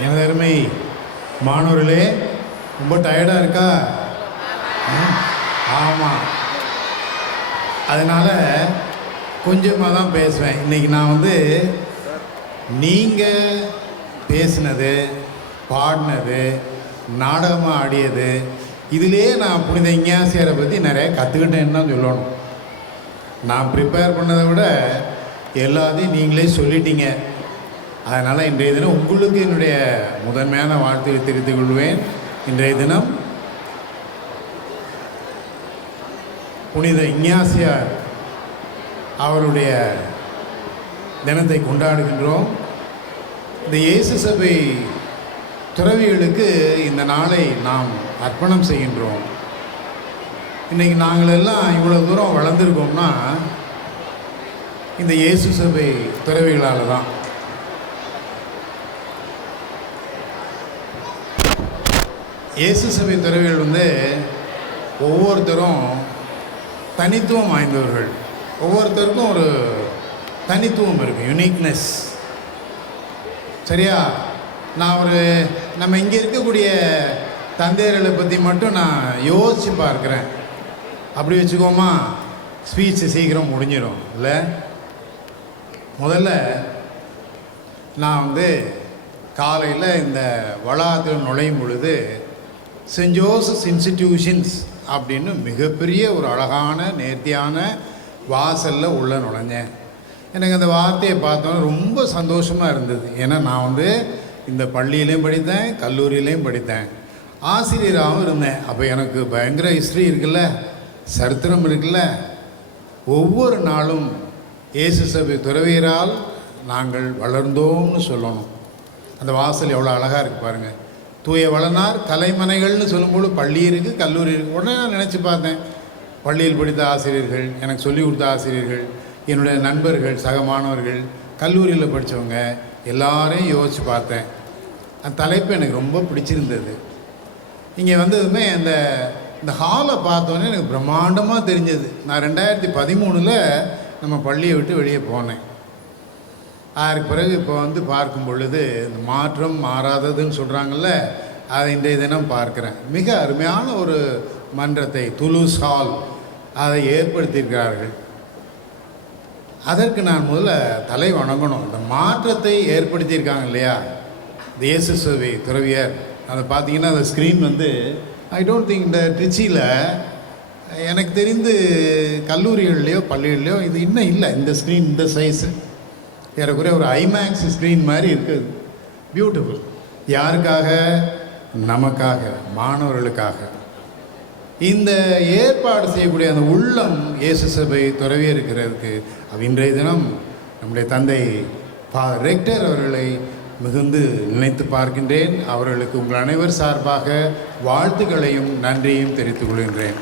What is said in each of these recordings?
எனது அருமை மாணவர்களே, ரொம்ப டயர்டாக இருக்கா? ஆமாம், அதனால் கொஞ்சமாக தான் பேசுவேன். இன்றைக்கி நான் வந்து நீங்கள் பேசினது, பாடினது, நாடகமாக ஆடியது, இதிலே நான் புனித இஞ்ஞாசியாரை பற்றி நிறைய கற்றுக்கிட்டேன்னு தான் சொல்லணும். நான் ப்ரிப்பேர் பண்ணதை விட எல்லாத்தையும் நீங்களே சொல்லிட்டீங்க. அதனால் இன்றைய தினம் உங்களுக்கு என்னுடைய முதன்மையான வாழ்த்துக்களை தெரிவித்துக் கொள்வேன். இன்றைய தினம் புனித இஞ்ஞாசியார் அவருடைய தினத்தை கொண்டாடுகின்றோம். இந்த இயேசு சபை துறவிகளுக்கு இந்த நாளை நாம் அர்ப்பணம் செய்கின்றோம். இன்றைக்கி நாங்கள் எல்லாம் இவ்வளோ தூரம் வளர்ந்துருக்கோம்னா இந்த இயேசு சபை துறவிகளால் தான். இயேசு சபை துறவிகள் வந்து ஒவ்வொருத்தரும் தனித்துவம் வாய்ந்தவர்கள். ஒவ்வொருத்தருக்கும் ஒரு தனித்துவம் இருக்குது, யுனிக்னஸ். சரியா? நான் நம்ம இங்கே இருக்கக்கூடிய தந்தையர்களை பற்றி மட்டும் நான் யோசித்து பார்க்குறேன். அப்படி வச்சுக்கோமா, ஸ்பீச் சீக்கிரம் முடிஞ்சிடும் இல்லை? முதல்ல நான் வந்து காலையில் இந்த வளாகத்தில் நுழையும் பொழுது சென்ட் ஜோசப்ஸ் இன்ஸ்டிடியூஷன்ஸ் அப்படின்னு மிகப்பெரிய ஒரு அழகான நேர்த்தியான வாசலில் உள்ள நுழைஞ்சேன். எனக்கு அந்த வார்த்தையை பார்த்தோன்னா ரொம்ப சந்தோஷமாக இருந்தது. ஏன்னா நான் வந்து இந்த பள்ளியிலையும் படித்தேன், கல்லூரியிலையும் படித்தேன், ஆசிரியராகவும் இருந்தேன். அப்போ எனக்கு பயங்கர ஹிஸ்ட்ரி இருக்குல்ல, சரித்திரம் இருக்குல்ல. ஒவ்வொரு நாளும் இயேசு சபை துறவியரால் நாங்கள் வளர்ந்தோம்னு சொல்லணும். அந்த வாசல் எவ்வளோ அழகாக இருக்குது பாருங்கள். தூய வளனார் கலைமனைகள்னு சொல்லும்போது பள்ளி இருக்குது, கல்லூரி இருக்குது. உடனே நான் நினச்சி பார்த்தேன், பள்ளியில் படித்த ஆசிரியர்கள், எனக்கு சொல்லிக் கொடுத்த ஆசிரியர்கள், என்னுடைய நண்பர்கள், சக மாணவர்கள், கல்லூரியில் படித்தவங்க எல்லாரையும் யோசித்து பார்த்தேன். அந்த தலைப்பு எனக்கு ரொம்ப பிடிச்சிருந்தது. இங்கே வந்ததுமே இந்த ஹாலை பார்த்தோன்னே எனக்கு பிரம்மாண்டமாக தெரிஞ்சது. நான் 2013 நம்ம பள்ளியை விட்டு வெளியே போனேன். அதற்கு பிறகு இப்போ வந்து பார்க்கும் பொழுது இந்த மாற்றம் மாறாததுன்னு சொல்கிறாங்கல்ல, அதை இன்றைய தினம் பார்க்குறேன். மிக அருமையான ஒரு மன்றத்தை, துலூஸ் ஹால், அதை ஏற்படுத்தியிருக்கிறார்கள். அதற்கு நான் முதல்ல தலை வணங்கணும். இந்த மாற்றத்தை ஏற்படுத்தியிருக்காங்க இல்லையா இந்த இயேசு சபை துறவியர். அதை பார்த்தீங்கன்னா அந்த ஸ்க்ரீன் வந்து ஐ டோன்ட் திங்க் இந்த ட்ரிச்சியில் எனக்கு தெரிந்து கல்லூரிகள்லையோ பள்ளிகள்லையோ இது இன்னும் இல்லை. இந்த ஸ்க்ரீன் இந்த சைஸு ஏறக்குறைய ஒரு ஐமேக்ஸ் ஸ்க்ரீன் மாதிரி இருக்குது. பியூட்டிஃபுல். யாருக்காக? நமக்காக, மாணவர்களுக்காக. இந்த ஏற்பாடு செய்யக்கூடிய அந்த உள்ளம் இயேசு சபை துறவி இருக்கிறதுக்கு இன்றைய தினம் நம்முடைய தந்தை ரெக்டர் அவர்களை மிகுந்து நினைத்து பார்க்கின்றேன். அவர்களுக்கு உங்கள் அனைவர் சார்பாக வாழ்த்துக்களையும் நன்றியும் தெரிவித்துக் கொள்கின்றேன்.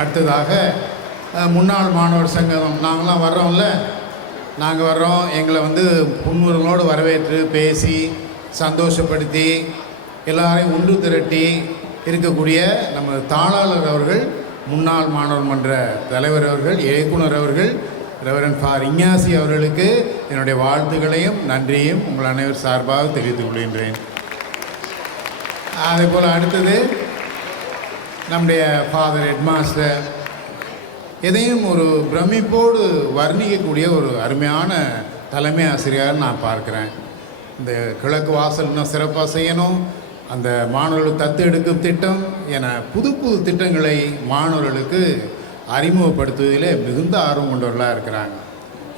அடுத்ததாக முன்னாள் மாணவர் சங்கம் நாங்களாம் வர்றோம்ல, நாங்கள் வர்றோம். எங்களை வந்து புன்முறுவலோடு வரவேற்று பேசி சந்தோஷப்படுத்தி எல்லாரையும் ஒன்று திரட்டி இருக்கக்கூடிய நம்ம தாளாளர் அவர்கள், முன்னாள் மாணவர் மன்ற தலைவர் அவர்கள், இயக்குனர் அவர்கள், ரெவரண்ட் ஃபார் இஞ்ஞாசி அவர்களுக்கு என்னுடைய வாழ்த்துக்களையும் நன்றியும் உங்கள் அனைவர் சார்பாக தெரிவித்துக் கொள்கின்றேன். அதே போல் அடுத்தது நம்முடைய ஃபாதர் ஹெட்மாஸ்டர். எதையும் ஒரு பிரமிப்போடு வர்ணிக்கக்கூடிய ஒரு அருமையான தலைமை ஆசிரியர் நான் பார்க்குறேன். இந்த கிழக்கு வாசல் இன்னும் சிறப்பாக செய்யணும், அந்த மாணவர்கள் தத்து எடுக்கும் திட்டம் என புது புது திட்டங்களை மாணவர்களுக்கு அறிமுகப்படுத்துவதிலே மிகுந்த ஆர்வம் கொண்டவர்களாக இருக்கிறாங்க.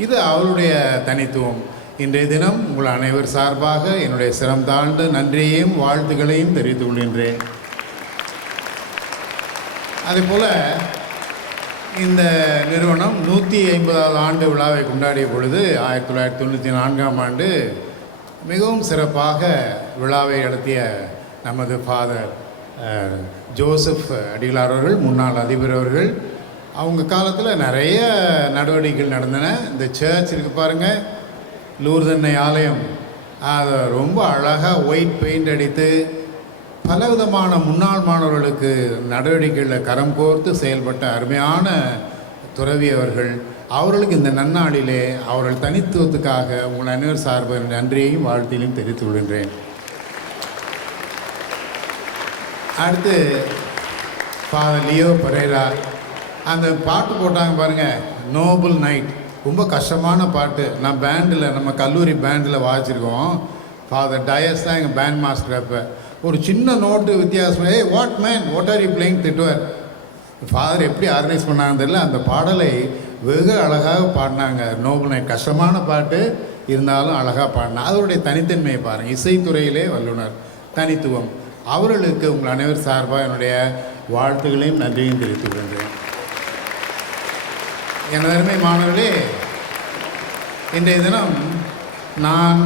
இது அவருடைய தனித்துவம். இன்றைய தினம் உங்கள் அனைவர் சார்பாக என்னுடைய சிரம் தாழ்ந்த நன்றியையும் வாழ்த்துக்களையும் தெரிவித்துக் கொள்கின்றேன். அதேபோல் இந்த நிறுவனம் 150வது ஆண்டு விழாவை கொண்டாடிய பொழுது 1994ஆம் ஆண்டு மிகவும் சிறப்பாக விழாவை நடத்திய நமது ஃபாதர் ஜோசப் அடிகளார் அவர்கள், முன்னாள் அதிபர் அவர்கள், அவங்க காலத்தில் நிறைய நடவடிக்கைகள் நடந்தன. இந்த சர்ச் இருக்குது பாருங்கள், லூர்தன்னை ஆலயம், அதை ரொம்ப அழகாக ஒயிட் பெயிண்ட் அடித்து பலவிதமான முன்னாள் மாணவர்களுக்கு நடவடிக்கைகளில் கரம் கோர்த்து செயல்பட்ட அருமையான துறவி அவர்களுக்கு இந்த நன்னாளிலே அவர்கள் தனித்துவத்துக்காக உங்கள் அனைவர் சார்பில் நன்றியையும் வாழ்த்திலையும் தெரிவித்துக் கொள்கின்றேன். அடுத்து ஃபாதர் லியோ பெரேரா அந்த பாட்டு போட்டாங்க பாருங்கள், நோபல் நைட். ரொம்ப கஷ்டமான பாட்டு. நான் பேண்டில், நம்ம கல்லூரி பேண்டில் வாசிச்சிருக்கோம். ஃபாதர் டயஸ் தான் எங்கள் பேண்ட் மாஸ்டர். அப்போ ஒரு சின்ன நோட்டு வித்தியாசம், what man what are you playing திட்டுவார். ஃபாதர் எப்படி ஆர்கனைஸ் பண்ணாங்கன்னு தெரியல, அந்த பாடலை வெகு அழகாக பாடினாங்க. நோபல் நைட் கஷ்டமான பாட்டு இருந்தாலும் அழகாக பாடினாங்க. அதனுடைய தனித்தன்மையை பாருங்கள். இசைத்துறையிலே வல்லுனர், தனித்துவம். அவர்களுக்கு உங்கள் அனைவர் சார்பாக என்னுடைய வாழ்த்துக்களையும் நன்றியும் தெரிவித்துக் கொள்கிறேன். எனது அருமை மாணவர்களே, இன்றைய தினம் நான்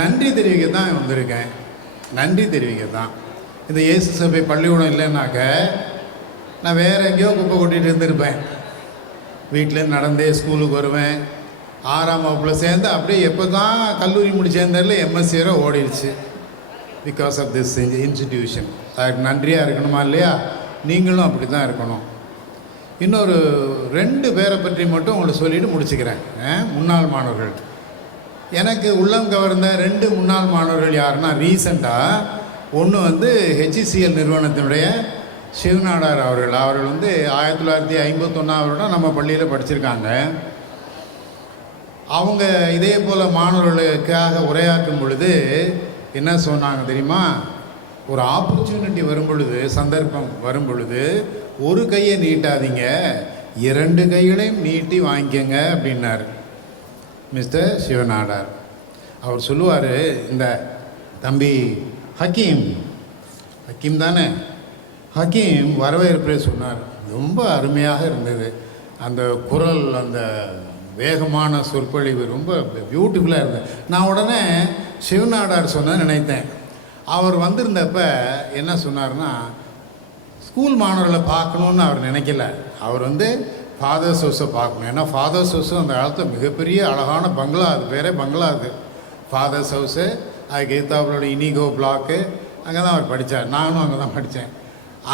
நன்றி தெரிவிக்க தான் வந்திருக்கேன். நன்றி தெரிவிக்க தான். இந்த இயேசு சபை பள்ளிக்கூடம் இல்லைன்னாக்க நான் வேறு எங்கேயோ குப்பை கொட்டிகிட்டு இருந்திருப்பேன். வீட்டிலேருந்து நடந்தே ஸ்கூலுக்கு வருவேன். 6ஆம் வகுப்பில் சேர்ந்து அப்படியே எப்போ தான் கல்லூரி முடிச்சேர்ந்ததில் எம்எஸ்சியரோ ஓடிடுச்சு. Because of this institution. அதுக்கு நன்றியாக இருக்கணுமா இல்லையா? நீங்களும் அப்படி தான் இருக்கணும். இன்னொரு 2 பேரை பற்றி மட்டும் உங்களை சொல்லிவிட்டு முடிச்சுக்கிறேன். முன்னாள் மாணவர்கள், எனக்கு உள்ளம் கவர்ந்த 2 முன்னாள் மாணவர்கள் யாருன்னா, ரீசண்டாக ஒன்று ஹெச்சிசிஎல் நிறுவனத்தினுடைய சிவநாடார் அவர்கள் 1951 நம்ம பள்ளியில் படிச்சிருக்காங்க. அவங்க இதே போல் மாணவர்களுக்காக உரையாற்றும் பொழுது என்ன சொன்னாங்க தெரியுமா? ஒரு ஆப்பர்ச்சுனிட்டி வரும் பொழுது, சந்தர்ப்பம் வரும் பொழுது, ஒரு கையை நீட்டாதீங்க, 2 கைகளையும் நீட்டி வாங்கிக்கங்க அப்படின்னார் மிஸ்டர் சிவநாடார். அவர் சொல்லுவார், இந்த தம்பி ஹக்கீம் தானே, ஹக்கீம் வரவேற்பே சொன்னார். ரொம்ப அருமையாக இருந்தது. அந்த குரல், அந்த வேகமான சொற்பொழிவு ரொம்ப பியூட்டிஃபுல்லாக இருந்தது. நான் உடனே சிவநாடார் சொன்ன நினைத்தேன். அவர் வந்திருந்தப்ப என்ன சொன்னார்னா, ஸ்கூல் மாணவர்களை பார்க்கணுன்னு அவர் நினைக்கல. அவர் ஃபாதர்ஸ் ஹவுஸை பார்க்கணும். ஏன்னா ஃபாதர்ஸ் ஹவுஸு அந்த காலத்தில் மிகப்பெரிய அழகான பங்களா, அது பேரே பங்களா. அது ஃபாதர்ஸ் ஹவுஸு. அதுக்கு எதிர்த்தாப்புலோட இனிகோ பிளாக்கு, அங்கே தான் அவர் படித்தார். நானும் அங்கே தான் படித்தேன்.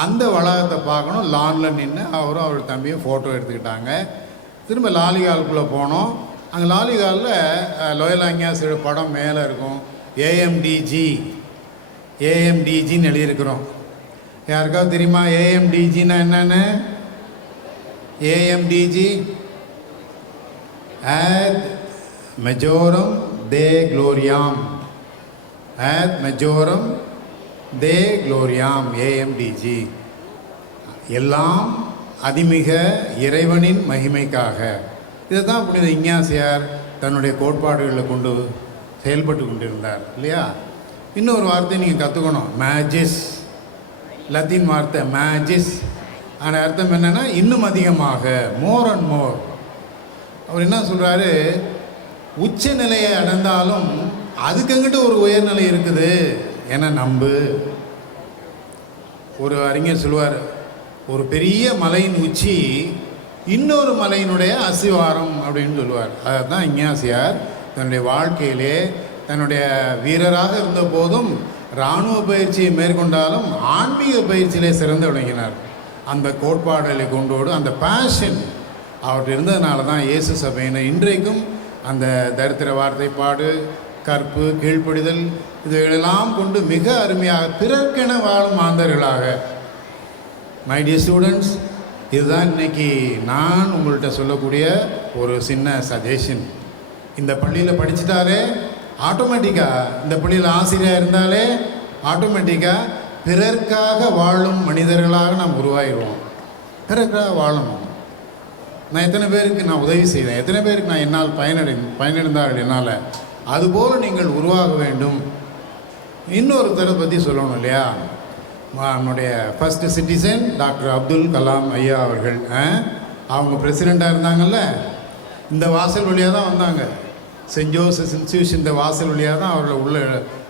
அந்த வளாகத்தை பார்க்கணும். லானில் நின்று அவரும் அவர் தம்பியும் ஃபோட்டோ எடுத்துக்கிட்டாங்க. திரும்ப லாலிகாலுக்குள்ளே போனோம். அங்கே லாலிகாலில் லோயலா இஞ்ஞாசியோட படம் மேலே இருக்கும். ஏஎம்டிஜின்னு எழுதியிருக்கிறோம். யாருக்காவது தெரியுமா ஏஎம்டிஜின்னா என்னென்னு? ஏஎம்டிஜி ஆட் மெஜோரம் தே க்ளோரியாம். ஆட் மெஜோரம் தே க்ளோரியாம். ஏஎம்டிஜி எல்லாம் அதிமிக இறைவனின் மகிமைக்காக. இதை தான் புனித இஞ்ஞாசியார் தன்னுடைய கோட்பாடுகளில் கொண்டு செயல்பட்டு கொண்டிருந்தார் இல்லையா? இன்னொரு வார்த்தை நீங்கள் கற்றுக்கணும், மேஜிஸ். லத்தீன் வார்த்தை மேஜிஸ். அந்த அர்த்தம் என்னென்னா இன்னும் அதிகமாக, மோர் அண்ட் மோர். அவர் என்ன சொல்கிறாரு, உச்ச நிலையை அடைந்தாலும் அதுக்கங்கிட்ட ஒரு உயர்நிலை இருக்குது என நம்பு. ஒரு அறிஞர் சொல்லுவார், ஒரு பெரிய மலையின் உச்சி இன்னொரு மலையினுடைய அசிவாரம் அப்படின்னு சொல்லுவார். அதுதான் இஞ்ஞாசியார் தன்னுடைய வாழ்க்கையிலே, தன்னுடைய வீரராக இருந்த போதும் இராணுவ பயிற்சியை மேற்கொண்டாலும் ஆன்மீக பயிற்சியிலே சிறந்து விளங்கினார். அந்த கோட்பாடுகளை கொண்டோடு அந்த பேஷன் அவர்கிட்ட இருந்ததுனால தான் இயேசு சபையினர் இன்றைக்கும் அந்த தரித்திர வார்த்தைப்பாடு, கற்பு, கீழ்ப்படிதல் இதையெல்லாம் கொண்டு மிக அருமையாக பிறர்க்கென வாழும் மாந்தர்களாக. மை டியர் ஸ்டூடெண்ட்ஸ், இதுதான் இன்றைக்கி நான் உங்கள்கிட்ட சொல்லக்கூடிய ஒரு சின்ன சஜஷன். இந்த பள்ளியில் படிச்சுட்டாலே ஆட்டோமேட்டிக்காக, இந்த பள்ளியில் ஆசிரியர் இருந்தாலே ஆட்டோமேட்டிக்காக பிறர்க்காக வாழும் மனிதர்களாக நாம் உருவாகிடுவோம். பிறர்க்காக வாழணும். நான் எத்தனை பேருக்கு நான் உதவி செய்தேன், எத்தனை பேருக்கு நான் என்னால் பயனடைந்தார்கள் என்னால், அதுபோல் நீங்கள் உருவாக வேண்டும். இன்னொருத்தரை பற்றி சொல்லணும் இல்லையா? நம்முடைய first citizen doctor Abdul Kalam ஐயா அவர்கள். அவங்க பிரசிடெண்ட்டாக இருந்தாங்கல்ல, இந்த வாசல் வழியாக தான் வந்தாங்க. சென்ட் ஜோசப்ஸ் இன்ஸ்டியூஷன் இந்த வாசல் வழியாக தான் அவர்களை உள்ளே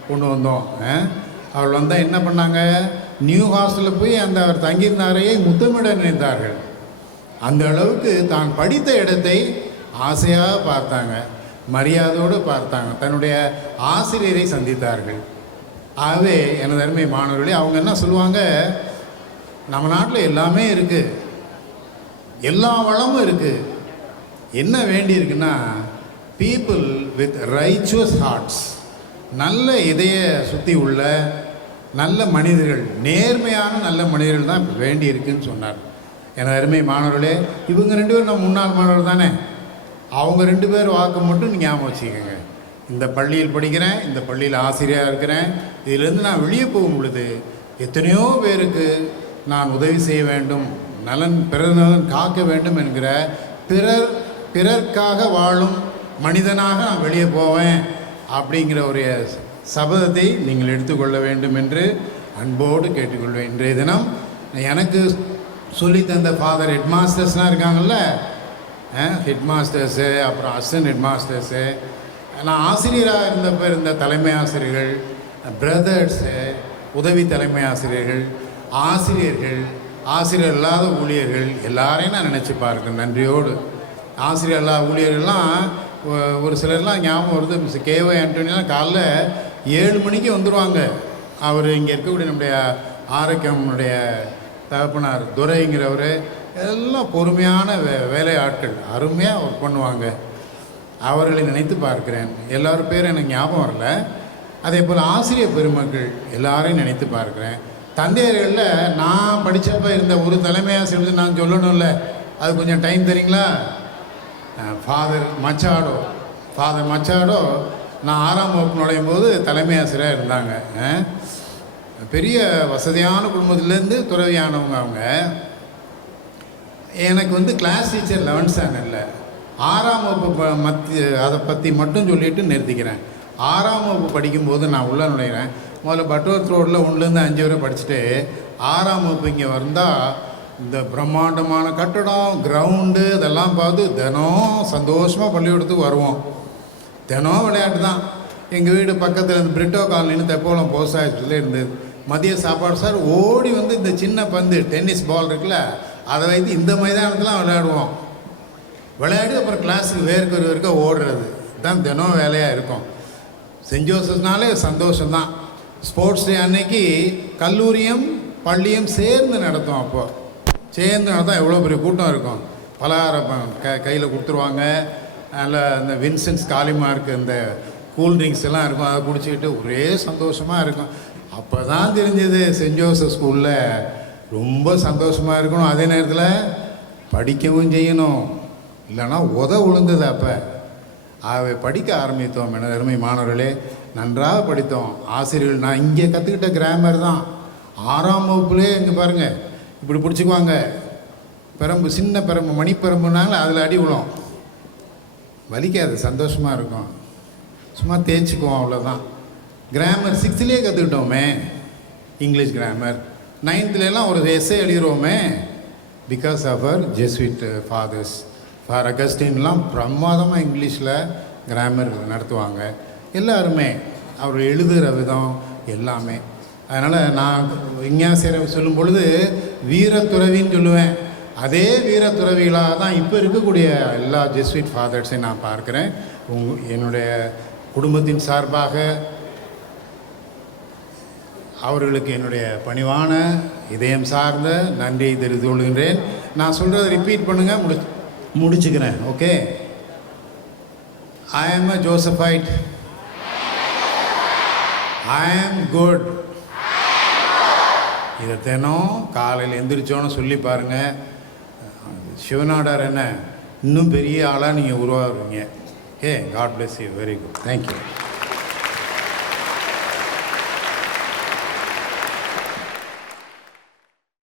கொண்டு வந்தோம். அவர்கள் வந்தால் என்ன பண்ணாங்க, நியூ ஹாஸ்டலில் போய் அந்த அவர் தங்கியிருந்தாரையே முத்தமிட நினைத்தார்கள். அந்த அளவுக்கு தான் படித்த இடத்தை ஆசையாக பார்த்தாங்க, மரியாதையோடு பார்த்தாங்க, தன்னுடைய ஆசிரியரை சந்தித்தார்கள். ஆகவே எனது அருமை மாணவர்களே, அவங்க என்ன சொல்லுவாங்க, நம்ம நாட்டில் எல்லாமே இருக்குது, எல்லா வளமும் இருக்குது. என்ன வேண்டியிருக்குன்னா பீப்புள் வித் ரைச்சுவஸ் ஹார்ட்ஸ், நல்ல இதய சுற்றி உள்ள நல்ல மனிதர்கள், நேர்மையான நல்ல மனிதர்கள் தான் வேண்டி இருக்குன்னு சொன்னார். என அருமை மாணவர்களே, இவங்க 2 பேரும் நம்ம முன்னாள் மாணவர்கள் தானே, அவங்க 2 பேர் வாக்கு மட்டும் நீங்கள் ஞாபகம் வச்சுக்கோங்க. இந்த பள்ளியில் படிக்கிறேன், இந்த பள்ளியில் ஆசிரியராக இருக்கிறேன், இதிலேருந்து நான் வெளியே போகும் பொழுது எத்தனையோ பேருக்கு நான் உதவி செய்ய வேண்டும், பிறர் நலன் காக்க வேண்டும் என்கிற பிறர்க்காக வாழும் மனிதனாக நான் வெளியே போவேன் அப்படிங்கிற ஒரு சபதத்தை நீங்கள் எடுத்துக்கொள்ள வேண்டும் என்று அன்போடு கேட்டுக்கொள்வேன். இன்றைய தினம் எனக்கு சொல்லி தந்த ஃபாதர் ஹெட் மாஸ்டர்ஸ்லாம் இருக்காங்கள்ல, ஹெட் மாஸ்டர்ஸு, அப்புறம் அசிஸ்டன்ட் ஹெட் மாஸ்டர்ஸு, நான் ஆசிரியராக இருந்த தலைமை ஆசிரியர்கள், பிரதர்ஸு, உதவி தலைமை ஆசிரியர்கள், ஆசிரியர் இல்லாத ஊழியர்கள் எல்லாரையும் நான் நினச்சி பார்க்கிறேன் நன்றியோடு. ஆசிரியர் இல்லாத ஊழியர்கள்லாம் ஒரு சிலர்லாம் ஞாபகம் வருது. மிஸ் கேஓ ஆண்டோனியெலாம் காலைல 7 மணிக்கு வந்துடுவாங்க. அவர் இங்கே இருக்கக்கூடிய நம்முடைய ஆரோக்கியம்னுடைய தகப்பனார் துரைங்கிறவர் எல்லாம் பொறுமையான வேலை ஆட்கள், அருமையாக ஒர்க் பண்ணுவாங்க. அவர்களை நினைத்து பார்க்கிறேன். எல்லோரும் பேர் எனக்கு ஞாபகம் வரல. அதே போல் ஆசிரியர் பெருமக்கள் எல்லாரையும் நினைத்து பார்க்குறேன். தந்தையர்களில் நான் படித்தப்போ இருந்த ஒரு தலைமை ஆசிரியர் நான் சொல்லணும்ல, அது கொஞ்சம் டைம் தரீங்களா? ஃபாதர் மச்சாடோ நான் 6ஆம் வகுப்பு நுழையும் போது தலைமை ஆசிரியராக இருந்தாங்க. பெரிய வசதியான குடும்பத்திலேருந்து துறவியானவங்க அவங்க. எனக்கு கிளாஸ் டீச்சர் 11th ஸ்டாண்டர்டில் 6ஆம் வகுப்பு அதை பற்றி மட்டும் சொல்லிவிட்டு நிறுத்திக்கிறேன். 6ஆம் வகுப்பு படிக்கும்போது நான் உள்ளே நுழைகிறேன். முதல்ல பட்வர்த் ரோட்டில் 1லேருந்து 5 வரை படிச்சுட்டு 6ஆம் வகுப்பு இங்கே வந்தால் இந்த பிரம்மாண்டமான கட்டடம், கிரவுண்டு இதெல்லாம் பார்த்து தினம் சந்தோஷமாக பள்ளிக்கூடத்துக்கு வருவோம். தினம் விளையாட்டு தான். எங்கள் வீடு பக்கத்தில் இந்த பிரிட்டோ காலனின்னு தெப்போலம் போஸ்ட் ஆஃபீஸில் இருந்தது. மதிய சாப்பாடு சார் ஓடி இந்த சின்ன பந்து டென்னிஸ் பால் இருக்குல்ல, அதை வைத்து இந்த மைதானத்தில் விளையாடுவோம். விளையாடி அப்புறம் கிளாஸுக்கு வேர்க்க ஓடுறது தான் தினம் வேலையாக இருக்கும். சென்ட் ஜோசப்னாலே சந்தோஷம்தான். ஸ்போர்ட்ஸ் டே அன்னைக்கு கல்லூரியும் பள்ளியும் சேர்ந்து நடத்தும். அப்போது சேர்ந்து நடத்தால் எவ்வளோ பெரிய கூட்டம் இருக்கும். பலகாரம் கையில் கொடுத்துருவாங்க. அதில் இந்த வின்சென்ட்ஸ் காலிமார்க்கு இந்த கூல்ட்ரிங்க்ஸ் எல்லாம் இருக்கும். அதை குடிச்சிக்கிட்டு ஒரே சந்தோஷமாக இருக்கும். அப்போ தான் தெரிஞ்சது சென்ட் ஜோசப் ஸ்கூலில் ரொம்ப சந்தோஷமாக இருக்கணும், அதே நேரத்தில் படிக்கவும் செய்யணும், இல்லைன்னா விழுந்தது. அப்போ அதை படிக்க ஆரம்பித்தோம். என அருமை மாணவர்களே, நன்றாக படித்தோம். ஆசிரியர்கள் நான் இங்கே கற்றுக்கிட்ட கிராமர் தான் 6ஆம் வகுப்புலேயே இங்கே பாருங்கள் இப்படி பிடிச்சிக்குவாங்க. சின்ன பெரம்பு மணிப்பெரம்புனால அதில் அடி விழும், வலிக்காது, சந்தோஷமாக இருக்கும், சும்மா தேய்ச்சிக்குவோம், அவ்வளோதான். கிராமர் 6லேயே கற்றுக்கிட்டோமே, இங்கிலீஷ் கிராமர். 9th ஒரு எஸ்ஸே எழுதிடுவோமே, because of our Jesuit fathers. ஃபார் அகஸ்டின்லாம் பிரமாதமாக இங்கிலீஷில் கிராமர் நடத்துவாங்க. எல்லாருமே அவர் எழுதுகிற விதம் எல்லாமே. அதனால் நான் விஞ்ஞாசியரை சொல்லும் பொழுது வீரத்துறவின்னு சொல்லுவேன். அதே வீரத்துறவிகளாக தான் இப்போ இருக்கக்கூடிய எல்லா ஜெஸ்விட் ஃபாதர்ஸையும் நான் பார்க்குறேன். என்னுடைய குடும்பத்தின் சார்பாக அவர்களுக்கு என்னுடைய பணிவான இதயம் சார்ந்த நன்றியை தெரிவித்துக் கொள்கின்றேன். நான் சொல்கிறத ரிப்பீட் பண்ணுங்கள், முடிச்சுக்கிறேன். Okay. I am a Josephite. I am good. இதை தினம் காலையில் எந்திரிச்சோன்னு சொல்லி பாருங்கள். சிவநாடார் என்ன இன்னும் பெரிய ஆளாக நீங்கள் உருவாகுவீங்க. Okay. God bless you. Very good. Thank you.